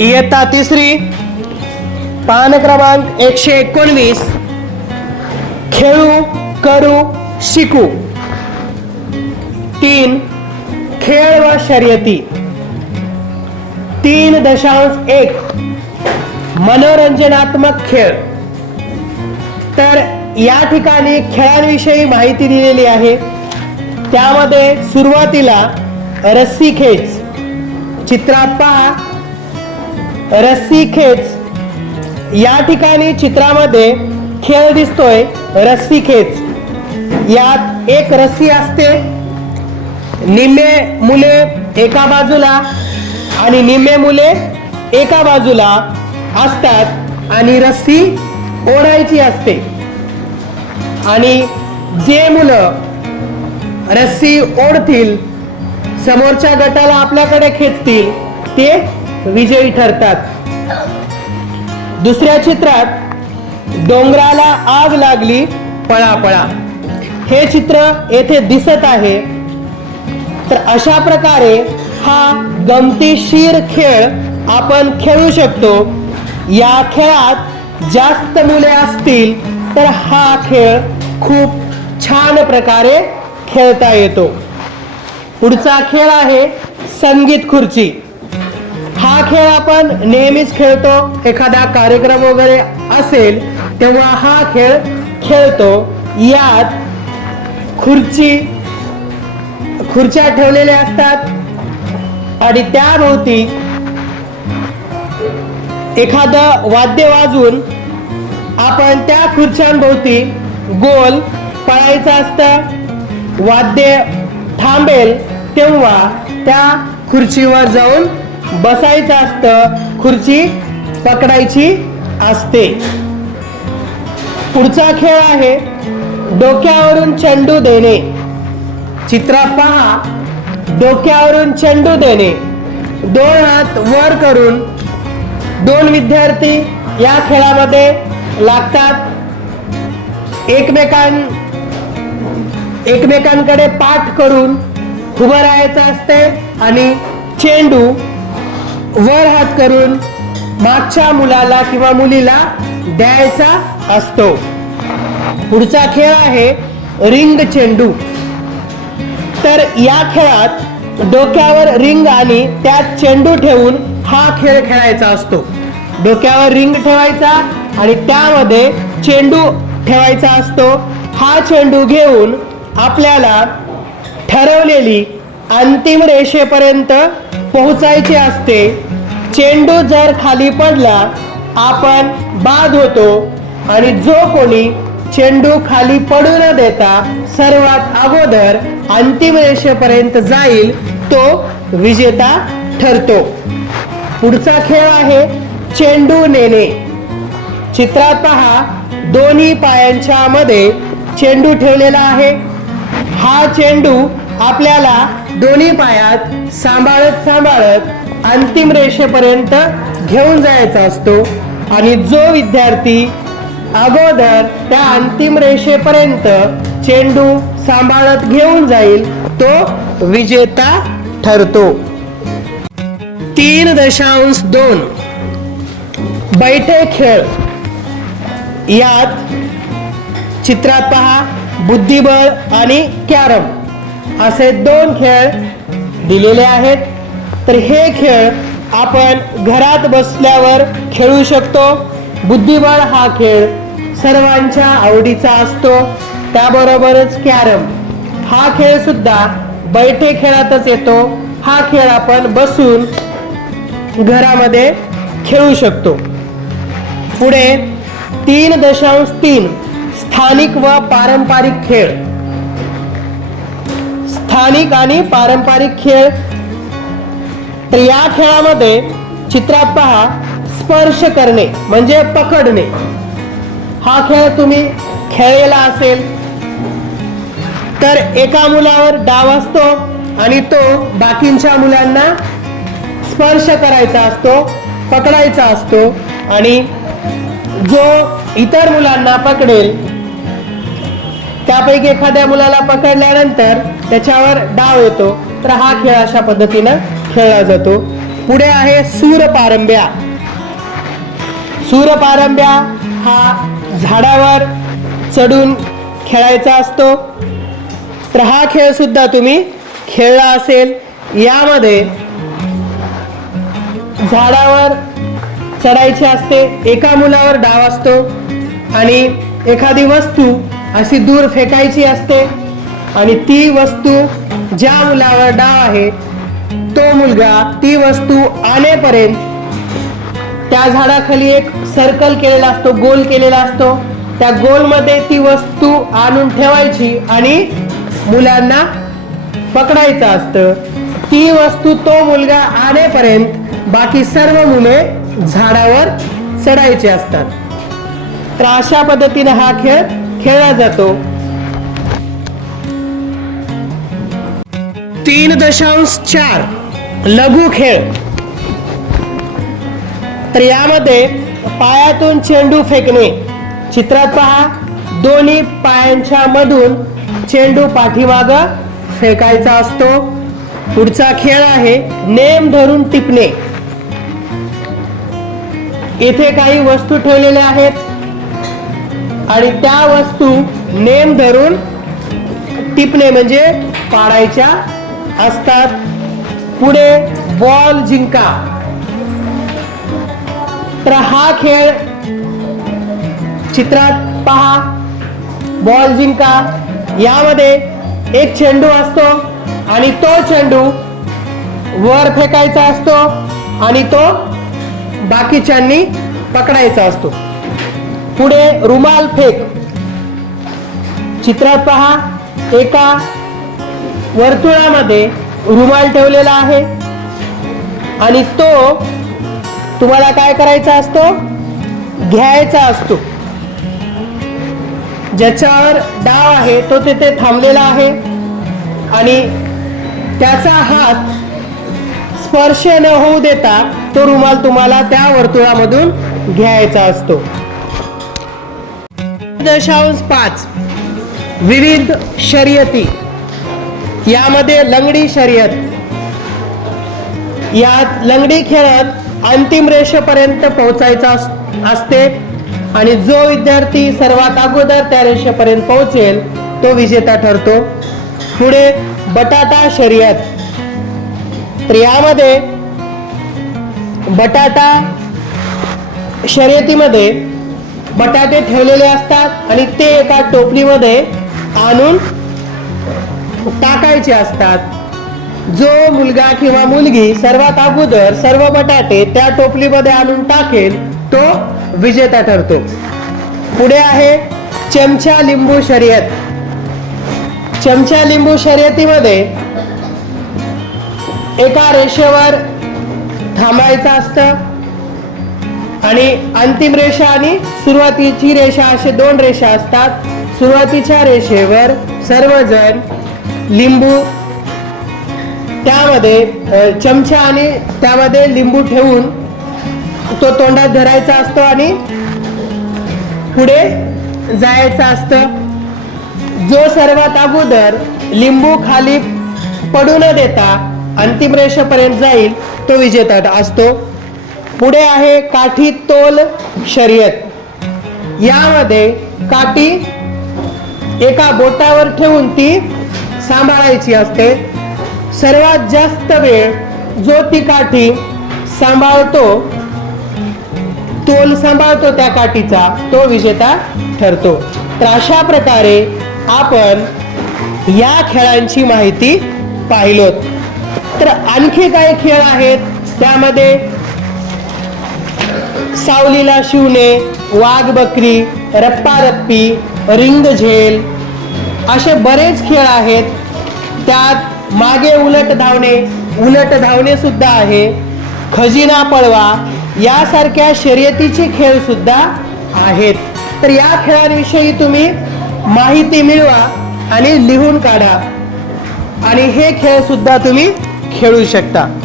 इयत्ता तिसरी पान क्रमांक एकशे एकोणवीस. खेळू करू शिकू. तीन खेळ व शर्यती. तीन दशांश एक मनोरंजनात्मक खेळ. तर या ठिकाणी खेळांविषयी माहिती दिलेली आहे. त्यामध्ये सुरुवातीला रस्सी खेच चित्रात पहा. रस्सी खेच. या ठिकाणी चित्रामध्ये खेळ दिसतोय रस्सी खेच. यात एक रस्सी असते. निम्मे मुले एका बाजूला आणि निम्मे मुले एका बाजूला असतात आणि रस्सी ओढायची असते. आणि जे मुलं रस्सी ओढतील समोरच्या गटाला आपल्याकडे खेचतील ते विजयी ठरतात. दुसऱ्या चित्रात डोंगराला आग लागली पळा पळा हे चित्र येथे दिसत आहे. तर अशा प्रकारे हा गमतीशीर खेळ आपण खेळू शकतो. या खेळात जास्त मुले असतील तर हा खेळ खूप छान प्रकारे खेळता येतो. पुढचा खेळ आहे संगीत खुर्ची. हा खेळ आपण नेहमीच खेळतो. एखादा कार्यक्रम वगैरे असेल तेव्हा हा खेळ खेळतो. यात खुर्ची खुर्च्या ठेवलेल्या असतात. आणि त्याभोवती एखादं वाद्य वाजून आपण त्या खुर्च्यांभोवती गोल पळायचं असतं. वाद्य थांबेल तेव्हा त्या खुर्चीवर जाऊन बसायचं असतं खुर्ची पकडायची असते. पुढचा खेळ आहे डोक्यावरून चेंडू देणे. चित्रात पहा. डोक्यावरून चेंडू देणे. दोन हात वर करून दोन विद्यार्थी या खेळामध्ये लागतात. एकमेकां एकमेकांकडे पाठ करून उभं राहायचं असते आणि चेंडू वर हात करून मागच्या मुलाला किंवा मुलीला द्यायचा असतो. पुढचा खेळ आहे रिंग चेंडू. तर या खेळात डोक्यावर रिंग आणि त्यात चेंडू ठेवून हा खेळ खेळायचा असतो. डोक्यावर रिंग ठेवायचा आणि त्यामध्ये चेंडू ठेवायचा असतो. हा चेंडू घेऊन आपल्याला ठरवलेली अंतिम रेषेपर्यंत पोहोचायचे असते. चेंडू जर खाली पडला आपण बाद होतो. आणि जो कोणी चेंडू खाली पडू न देता सर्वात अगोदर अंतिम रेषेपर्यंत जाईल तो विजेता ठरतो. पुढचा खेळ आहे चेंडू नेणे. चित्रात पहा दोन्ही पायांच्या मध्ये चेंडू ठेवलेला आहे. हा चेंडू आपल्याला दोन्ही पायात सांभाळत सांभाळत अंतिम रेषेपर्यंत घेऊन जायचा असतो. आणि जो विद्यार्थी अगोदर त्या अंतिम रेषेपर्यंत चेंडू सांभाळत घेऊन जाईल तो विजेता ठरतो. तीन दशांश दोन. बैठे खेळ. यात चित्रात पहा बुद्धिबळ आणि कॅरम. असे दोन खेळ दिलेले आहेत. तर हे खेळ आपण घरात बसल्यावर खेळू शकतो. बुद्धिबळ हा खेळ सर्वांच्या आवडीचा असतो. त्याबरोबरच कॅरम हा खेळ सुद्धा बैठे खेळातच येतो. हा खेळ आपण बसून घरामध्ये खेळू शकतो. पुढे तीन दशांश तीन स्थानिक व पारंपरिक खेळ. स्थानिक आणि पारंपरिक खेळ. तर या खेळामध्ये चित्रात पहा स्पर्श करणे म्हणजे पकडणे. हा खेळ तुम्ही खेळलेला असेल. तर एका मुलावर डाव असतो आणि तो बाकींच्या मुलांना स्पर्श करायचा असतो पकडायचा असतो आणि जो इतर मुलांना पकडेल त्यापैकी एखाद्या मुलाला पकडल्यानंतर त्याच्यावर डाव येतो. तर हा खेळ अशा पद्धतीनं खेळला जातो. पुढे आहे सूरपारंब्या. सूरपारंब्या हा झाडावर चढून खेळायचा असतो. तर हा खेळ सुद्धा तुम्ही खेळला असेल. यामध्ये झाडावर चढायचे असते. एका मुलावर डाव असतो. आणि एखादी वस्तू अशी दूर फेकायची असते. आणि ती वस्तू ज्या मुलावर डाव आहे तो मुलगा ती वस्तू आणेपर्यंत त्या झाडाखाली एक सर्कल केलेला असतो गोल केलेला असतो. त्या गोलमध्ये ती वस्तू आणून ठेवायची आणि मुलांना पकडायचं असतं. ती वस्तू तो मुलगा आणेपर्यंत बाकी सर्व मुले झाडावर चढायचे असतात. तर अशा पद्धतीने हा खेळ खेळला जातो. तीन दशांश चार. लघु खेळ. तर यामध्ये पायातून चेंडू फेकणे. चित्रात पहा दोन्ही पायांच्या मधून चेंडू पाठीमाग फेकायचा असतो. पुढचा खेळ आहे नेम धरून टिपणे. इथे काही वस्तू ठेवलेल्या आहेत. आणि त्या वस्तू नेम धरून टिपणे म्हणजे पाडायच्या असतात. पुढे बॉल जिंका. तर हा खेळ चित्रात पहा. बॉल जिंका. यामध्ये एक चेंडू असतो आणि तो चेंडू वर फेकायचा असतो आणि तो बाकीच्यांनी पकडायचा असतो. पुढे रुमाल फेक. चित्रात पहा. एका वर्तुळामध्ये रुमाल ठेवलेला आहे. आणि तो तुम्हाला काय करायचा असतो? घ्यायचा असतो. ज्याच्यावर डाव आहे तो तिथे थांबलेला आहे. आणि त्याचा हात स्पर्श न होऊ देता तो रुमाल तुम्हाला त्या वर्तुळामधून घ्यायचा असतो. दशांश पाच. विविध शर्यती. यामध्ये लंगडी शर्यत. यात लंगडी खेळत अंतिम रेषेपर्यंत पोहोचायचा असते आणि जो विद्यार्थी सर्वात अगोदर त्या रेषेपर्यंत पोहोचेल तो विजेता ठरतो. पुढे बटाटा शर्यत. तर यामध्ये बटाटा शर्यतीमध्ये बटाटे ठेवलेले असतात आणि ते एका टोपलीमध्ये आणून टाकायचे असतात. जो मुलगा किंवा मुलगी सर्वात अगोदर सर्व बटाटे त्या टोपलीमध्ये आणून टाकेल तो विजेता ठरतो. पुढे आहे चमचा लिंबू शर्यत. चमचा लिंबू शर्यतीमध्ये एका रेषेवर थांबायचं असतं आणि अंतिम रेषा आणि सुरुवातीची रेषा असे दोन रेषा असतात. सुरुवातीच्या रेषेवर सर्वजण लिंबू. त्यामध्ये चमचा आणि त्यामध्ये लिंबू ठेवून तो तोंडात धरायचा असतो आणि पुढे जायचं असतं. जो सर्वात अगोदर लिंबू खाली पडू न देता अंतिम रेषेपर्यंत जाईल तो विजेता असतो. पुढे आहे काठी तोल शर्यत. यामध्ये काठी एका बोटावर ठेवून ती सांभाळायची असते. सर्वात जास्त वेळ जो ती काठी सांभाळतो. तोल सांभाळतो त्या काठीचा तो विजेता ठरतो. तर अशा प्रकारे आपण या खेळांची माहिती पाहिलोत. तर आणखी काही खेळ आहेत. त्यामध्ये सावलीला शिवणे वाघ बकरी रप्पा रप्पी रिंग झेल असे बरेच खेळ आहेत. त्यात मागे उलट धावणे उलट धावणे सुद्धा आहे. खजिना पळवा यासारख्या शर्यतीचे खेळ सुद्धा आहेत. तर या खेळांविषयी तुम्ही माहिती मिळवा आणि लिहून काढा. आणि हे खेळ सुद्धा तुम्ही खेळू शकता.